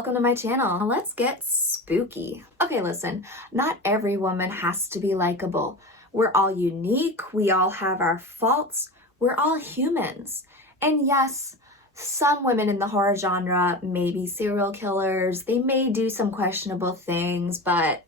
welcome to my channel. Let's get spooky. Okay, listen, not every woman has to be likable. We're all unique, we all have our faults, we're all humans. And yes, some women in the horror genre may be serial killers, they may do some questionable things, but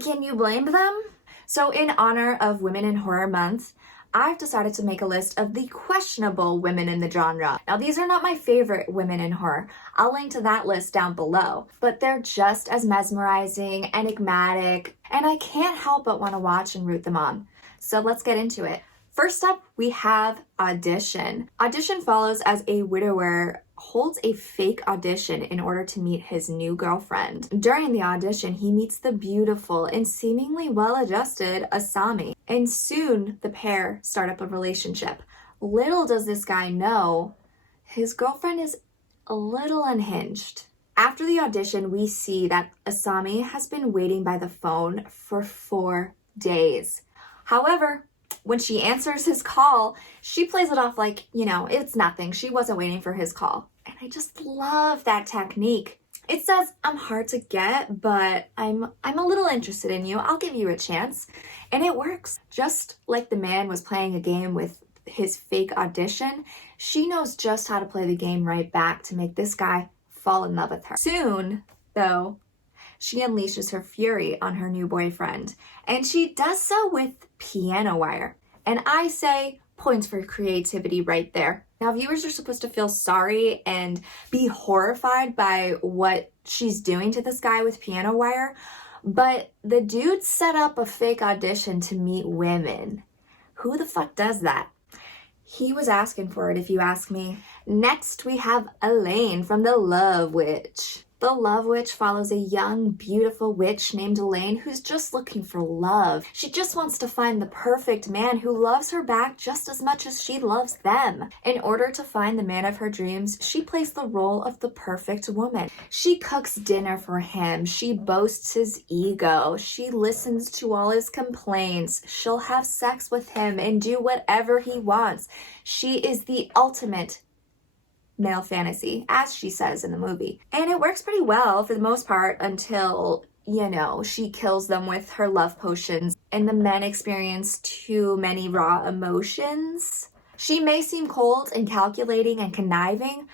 can you blame them? So in honor of Women in Horror Month, I've decided to make a list of the questionable women in the genre. Now, these are not my favorite women in horror. I'll link to that list down below, but they're just as mesmerizing, enigmatic, and I can't help but want to watch and root them on. So let's get into it. First up, we have Audition. Audition follows as a widower holds a fake audition in order to meet his new girlfriend. During the audition, he meets the beautiful and seemingly well-adjusted Asami, and soon the pair start up a relationship. Little does this guy know, his girlfriend is a little unhinged. After the audition, we see that Asami has been waiting by the phone for 4 days. However, when she answers his call, she plays it off like, it's nothing. She wasn't waiting for his call. And I just love that technique. It says, I'm hard to get, but I'm a little interested in you. I'll give you a chance. And it works. Just like the man was playing a game with his fake audition, she knows just how to play the game right back to make this guy fall in love with her. Soon, though, she unleashes her fury on her new boyfriend, and she does so with piano wire. And I say points for creativity right there. Now, viewers are supposed to feel sorry and be horrified by what she's doing to this guy with piano wire, but the dude set up a fake audition to meet women. Who the fuck does that? He was asking for it, if you ask me. Next, we have Elaine from The Love Witch. The Love Witch follows a young, beautiful witch named Elaine who's just looking for love. She just wants to find the perfect man who loves her back just as much as she loves them. In order to find the man of her dreams, she plays the role of the perfect woman. She cooks dinner for him. She boasts his ego. She listens to all his complaints. She'll have sex with him and do whatever he wants. She is the ultimate male fantasy, as she says in the movie. And it works pretty well for the most part until, she kills them with her love potions and the men experience too many raw emotions. She may seem cold and calculating and conniving,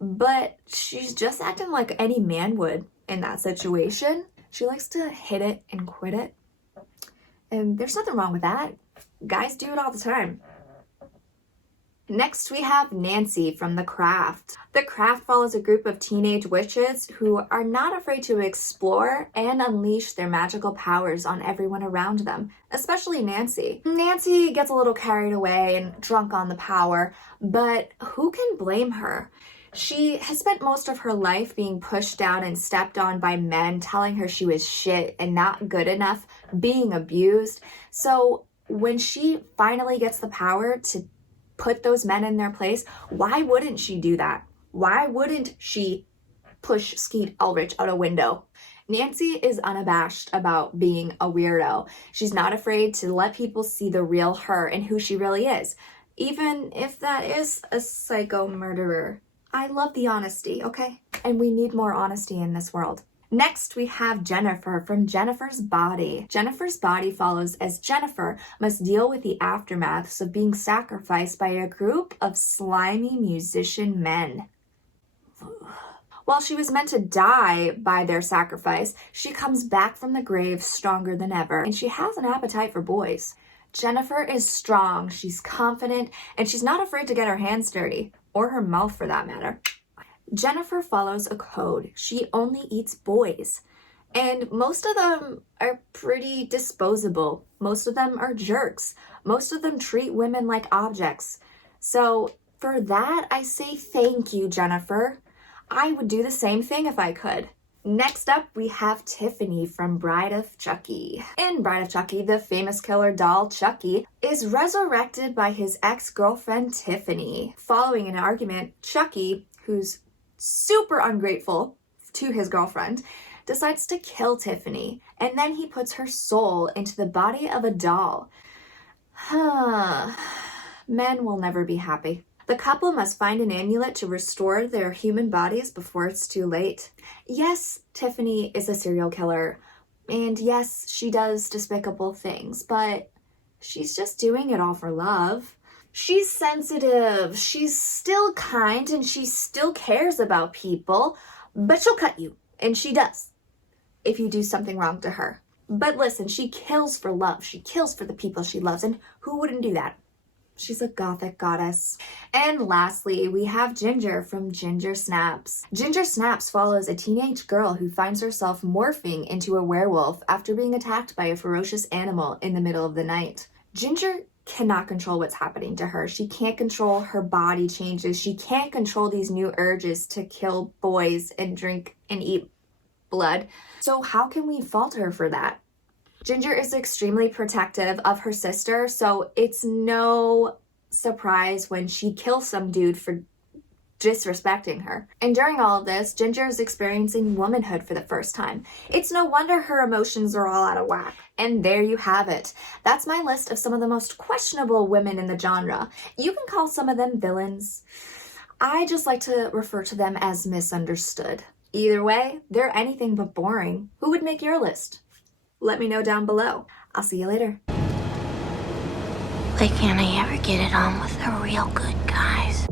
but she's just acting like any man would in that situation. She likes to hit it and quit it. And there's nothing wrong with that. Guys do it all the time. Next, we have Nancy from The Craft. The Craft follows a group of teenage witches who are not afraid to explore and unleash their magical powers on everyone around them, especially Nancy. Nancy gets a little carried away and drunk on the power, but who can blame her? She has spent most of her life being pushed down and stepped on by men telling her she was shit and not good enough, being abused. So when she finally gets the power to put those men in their place, why wouldn't she do that? Why wouldn't she push Skeet Ulrich out a window? Nancy is unabashed about being a weirdo. She's not afraid to let people see the real her and who she really is, even if that is a psycho murderer. I love the honesty, okay? And we need more honesty in this world. Next, we have Jennifer from Jennifer's Body. Jennifer's Body follows as Jennifer must deal with the aftermaths of being sacrificed by a group of slimy musician men. While she was meant to die by their sacrifice, she comes back from the grave stronger than ever, and she has an appetite for boys. Jennifer is strong, she's confident, and she's not afraid to get her hands dirty, or her mouth for that matter. Jennifer follows a code. She only eats boys. And most of them are pretty disposable. Most of them are jerks. Most of them treat women like objects. So for that, I say thank you, Jennifer. I would do the same thing if I could. Next up, we have Tiffany from Bride of Chucky. In Bride of Chucky, the famous killer doll Chucky is resurrected by his ex-girlfriend Tiffany. Following an argument, Chucky, who's super ungrateful to his girlfriend, decides to kill Tiffany, and then he puts her soul into the body of a doll. Men will never be happy. The couple must find an amulet to restore their human bodies before it's too late. Yes, Tiffany is a serial killer. And yes, she does despicable things, but she's just doing it all for love. She's sensitive, she's still kind, and she still cares about people, but she'll cut you, and she does, if you do something wrong to her. But listen, she kills for love. She kills for the people she loves, and who wouldn't do that? She's a gothic goddess. And lastly, we have Ginger from Gingersnaps. Gingersnaps follows a teenage girl who finds herself morphing into a werewolf after being attacked by a ferocious animal in the middle of the night. Ginger cannot control what's happening to her. She can't control her body changes. She can't control these new urges to kill boys and drink and eat blood. So how can we fault her for that? Ginger is extremely protective of her sister, so it's no surprise when she kills some dude for disrespecting her. And during all of this, Ginger is experiencing womanhood for the first time. It's no wonder her emotions are all out of whack. And there you have it. That's my list of some of the most questionable women in the genre. You can call some of them villains. I just like to refer to them as misunderstood. Either way, they're anything but boring. Who would make your list? Let me know down below. I'll see you later. Why can't I ever get it on with the real good guys?